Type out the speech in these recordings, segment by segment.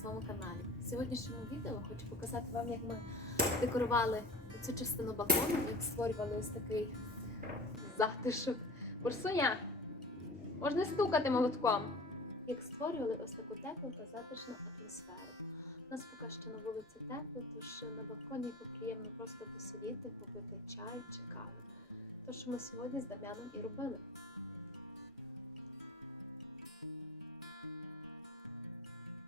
своєму каналі. В сьогоднішньому відео хочу показати вам, як ми декорували цю частину балкону, як створювали ось такий затишок. Бурсуня, можна стукати молотком. Як створювали ось таку теплу та затишну атмосферу. У нас поки що на вулиці тепло, тож на балконі приємно просто посидіти, попити чай чи каву. То, що ми сьогодні з Дам'яном і робили.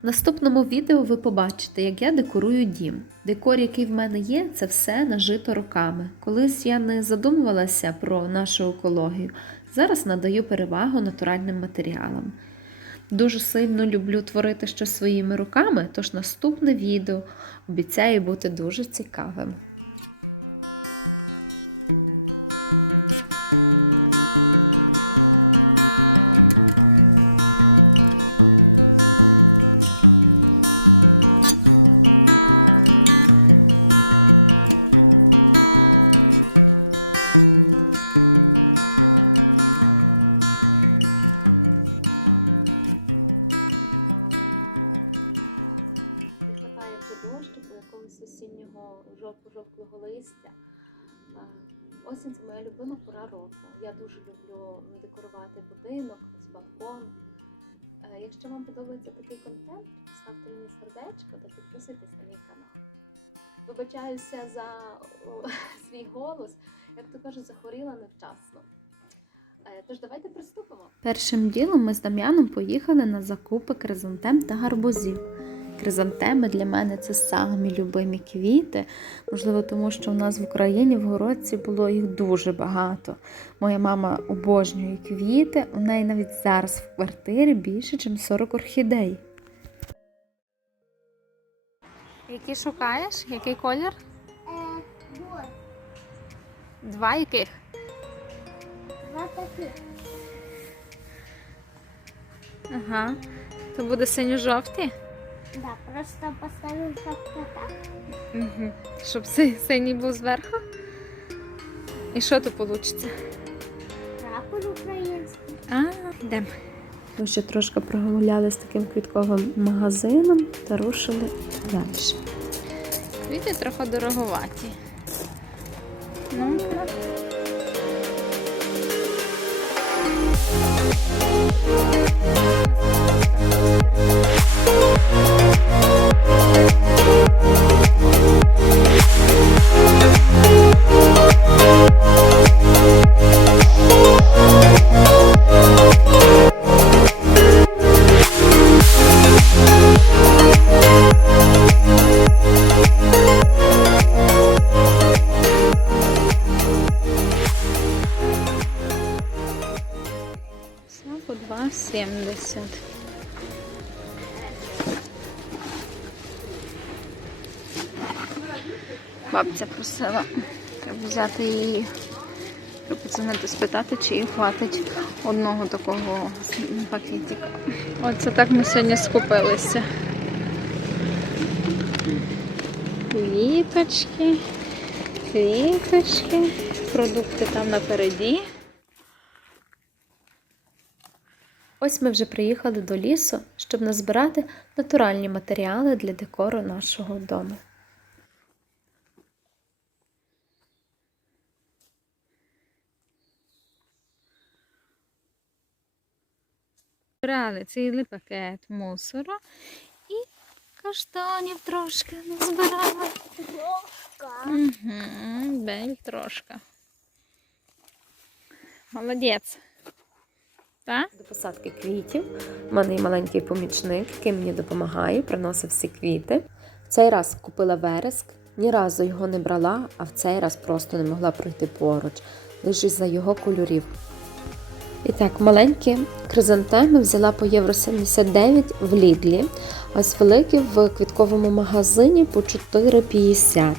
Наступному відео ви побачите, як я декорую дім. Декор, який в мене є, це все нажито руками. Колись я не задумувалася про нашу екологію. Зараз надаю перевагу натуральним матеріалам. Дуже сильно люблю творити щось своїми руками, тож наступне відео обіцяє бути дуже цікавим. Жовтого листя. Е, Осінь це моя любима пора року. Я дуже люблю декорувати будинок, балкон. Е, Якщо вам подобається такий контент, ставте мені сердечко та підписуйтесь на мій канал. Вибачаюся за свій голос, як то кажуть, захворіла невчасно. Е, Тож давайте приступимо. Першим ділом ми з Дам'яном поїхали на закупи кризантем та гарбузів. Кризантеми для мене це самі любимі квіти. Можливо, тому що у нас в Україні в городці було їх дуже багато. Моя мама обожнює квіти, у неї навіть зараз в квартирі більше, ніж 40 орхідей. Які шукаєш? Який колір? Е, Два яких? два таких. Ага. То буде синьо-жовті? Да, просто поставим как-то так. Угу. Щоб си- синій був зверху. І що то вийде? Прапор український. А, йдемо. Ми ще трошки прогуляли з таким квітковим магазином та рушили далі. Квіти трохи дороговаті. Ну, все Бабця просила взяти її. Треба подзвонити, спитати, чи їй хватить одного такого пакетика. Оце так ми сьогодні скупилися. Квіточки, квіточки, продукти там напереді. Ось ми вже приїхали до лісу, щоб назбирати натуральні матеріали для декору нашого дому. Брали цілий пакет мусору і каштанів трошки назбирали. Ложка. Угу, бель трошки. Молодець. Так? До посадки квітів. У мене є маленький помічник, який мені допомагає, приносить всі квіти. В цей раз купила вереск, ні разу його не брала, а в цей раз просто не могла пройти поруч, лише за його кольорів. І так, маленькі кризантеми взяла по євро 79 в Лідлі, ось великі в квітковому магазині по 4,50.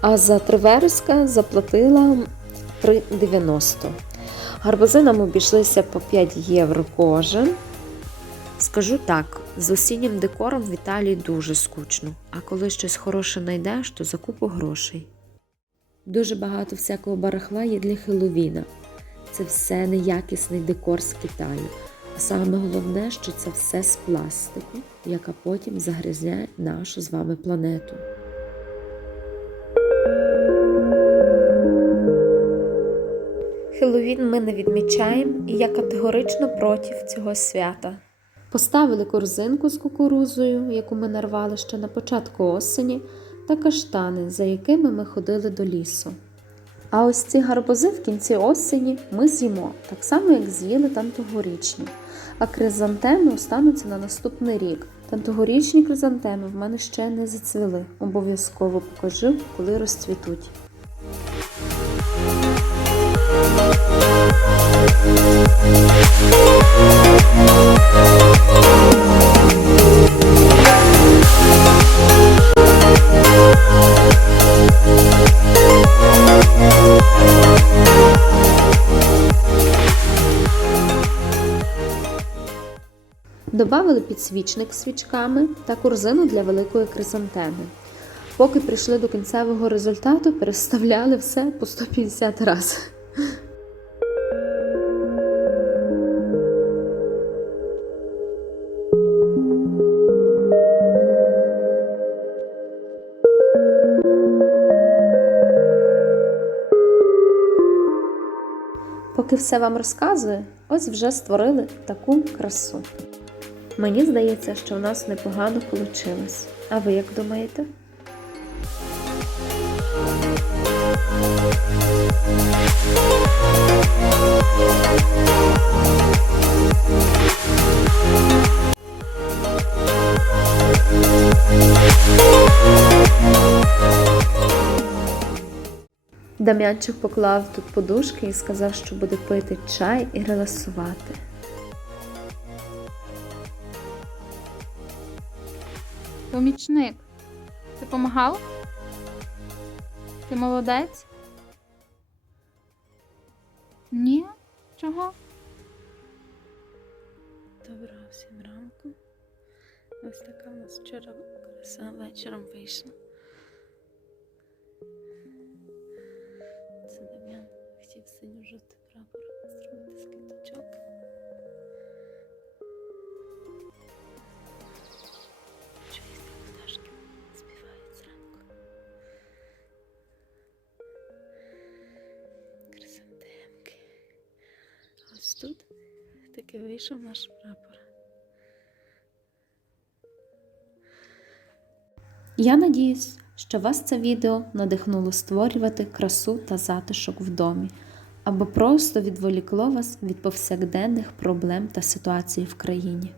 А за три вереска заплатила 3,90. Гарбузи нам обійшлися по 5 євро кожен. Скажу так, з осіннім декором в Італії дуже скучно, а коли щось хороше знайдеш, то закупу грошей. Дуже багато всякого барахла є для Хеллоуіна. Це все неякісний декор з Китаю. А саме головне, що це все з пластику, яка потім загрязняє нашу з вами планету. Хеллоуін ми не відмічаємо, і я категорично проти цього свята. Поставили корзинку з кукурузою, яку ми нарвали ще на початку осені, та каштани, за якими ми ходили до лісу. А ось ці гарбузи в кінці осені ми з'їмо, так само як з'їли там тогорічні. А кризантеми остануться на наступний рік. Там тогорічні кризантеми в мене ще не зацвіли. Обов'язково покажу, коли розцвітуть. Добавили підсвічник свічками та корзину для великої кризантеми. Поки прийшли до кінцевого результату, переставляли все по 150 разів. Поки все вам розказую, ось вже створили таку красу. Мені здається, що в нас непогано вийшло. А ви як думаєте? Дам'янчик поклав тут подушки і сказав, що буде пити чай і релаксувати. Помічник. Ти помагав? Ти молодець? Ні? Чого? Доброго всім ранку. Ось така у нас вчора краса вечором вийшла. Це Дем'ян хотів синьо-жовтий прапор зробити з ось тут таки вийшов наш прапор. Я надіюсь, що вас це відео надихнуло створювати красу та затишок в домі, або просто відволікло вас від повсякденних проблем та ситуацій в країні.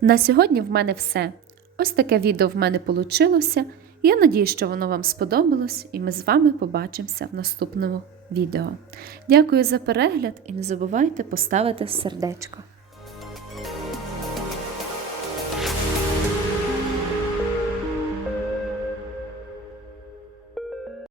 На сьогодні в мене все. Ось таке відео в мене вийшло. Я надіюсь, що воно вам сподобалось, і ми з вами побачимося в наступному відео. Дякую за перегляд і не забувайте поставити сердечко.